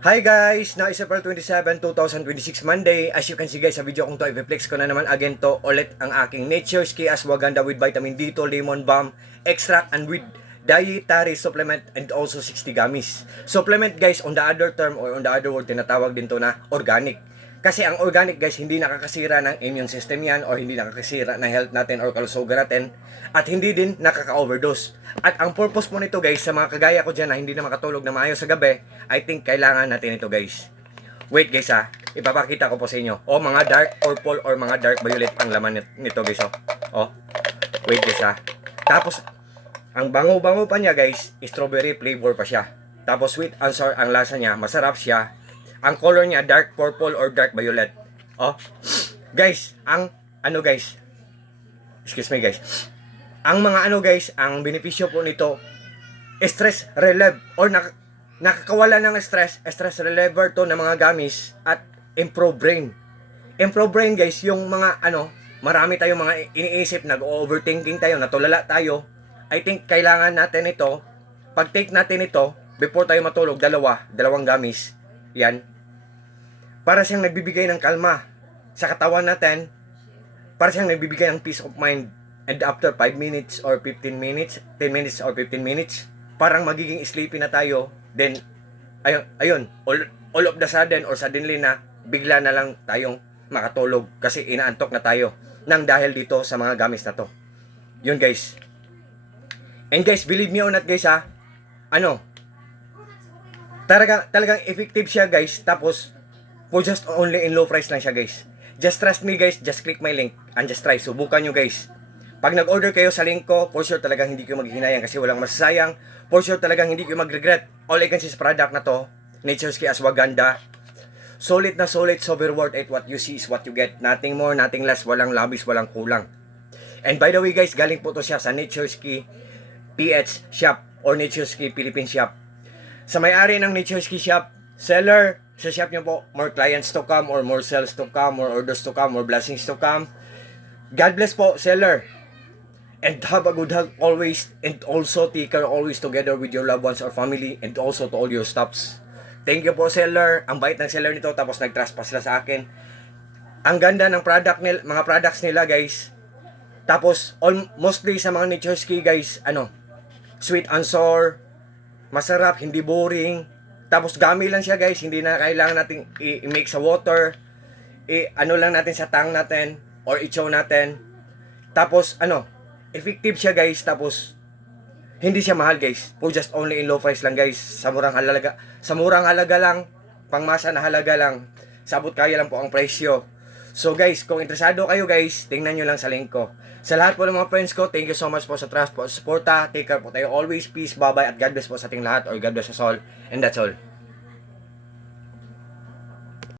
Hi guys! Now is April 27, 2026 Monday. As you can see guys, sa video kong to, i-flex ko na naman again to ulit ang aking Nature's Key Ashwagandha with vitamin D2, lemon balm, extract and with dietary supplement and also 60 gummies. Supplement guys, on the other term or on the other word, tinatawag din to na organic. Kasi ang organic guys, hindi nakakasira ng immune system yan or hindi nakakasira ng health natin or kalusugan natin at hindi din nakaka-overdose. At ang purpose po nito guys, sa mga kagaya ko dyan na hindi na makatulog na maayos sa gabi, I think kailangan natin ito guys. Wait guys ipapakita ko po sa inyo. O mga dark purple or mga dark violet ang laman nito guys. O, wait guys Tapos, ang bango-bango pa niya guys, strawberry flavor pa siya. Tapos sweet and sour ang lasa niya, masarap siya. Ang color niya, dark purple or dark violet. Oh, guys, ang ano guys, excuse me guys, ang mga ano guys, ang benepisyo po nito, stress relieve or nakakawala ng stress reliever to ng mga gamis at improve brain. Improve brain guys, yung mga ano, marami tayong mga iniisip, nag-overthinking tayo, natulala tayo. I think kailangan natin ito, pag take natin ito, before tayo matulog, dalawang gamis, yan. Para siyang nagbibigay ng kalma sa katawan natin. Para siyang nagbibigay ng peace of mind. And after 5 minutes or 15 minutes, 10 minutes or 15 minutes, parang magiging sleepy na tayo. Then, ayun, all of the sudden or suddenly na, bigla na lang tayong makatulog kasi inaantok na tayo nang dahil dito sa mga gamis na to. Yun guys. And guys, believe me or not guys talagang effective siya guys. Tapos for just only in low price lang siya guys. Just trust me guys, just click my link and just try. Subukan nyo guys. Pag nag-order kayo sa link ko, for sure talagang hindi kayo maghihinayang kasi walang masasayang. For sure talagang hindi kayo mag-regret. All I can say sa product na to, Nature's Key Ashwagandha. Solid na solid, super worth it. What you see is what you get. Nothing more, nothing less. Walang labis, walang kulang. And by the way guys, galing po to siya sa Nature's Key PH Shop or Nature's Key Philippine Shop. Sa may-ari ng Nature's Key Shop, seller, sa shop nyo po, more clients to come or more sales to come or orders to come or blessings to come. God bless po, seller. And have a good health always, and also take care always together with your loved ones or family, and also to all your staffs. Thank you po, seller. Ang bait ng seller nito, tapos nag-trust pa sila sa akin. Ang ganda ng mga products nila guys. Tapos mostly sa mga Nature's Key guys, sweet and sour, masarap, hindi boring. Tapos gami lang siya guys, hindi na kailangan natin i-mix sa water. Lang natin sa tang natin or ichaw natin. Tapos effective siya guys. Tapos hindi siya mahal guys. For just only in low price lang guys. Sa murang halaga lang, pangmasa na halaga lang. Sabot kaya lang po ang presyo. So guys, kung interesado kayo guys, tingnan nyo lang sa link ko. Sa lahat po ng mga friends ko, thank you so much po sa trust po, sa suporta. Take care po tayo always. Peace, bye-bye, at God bless po sa ating lahat, or God bless us all. And that's all.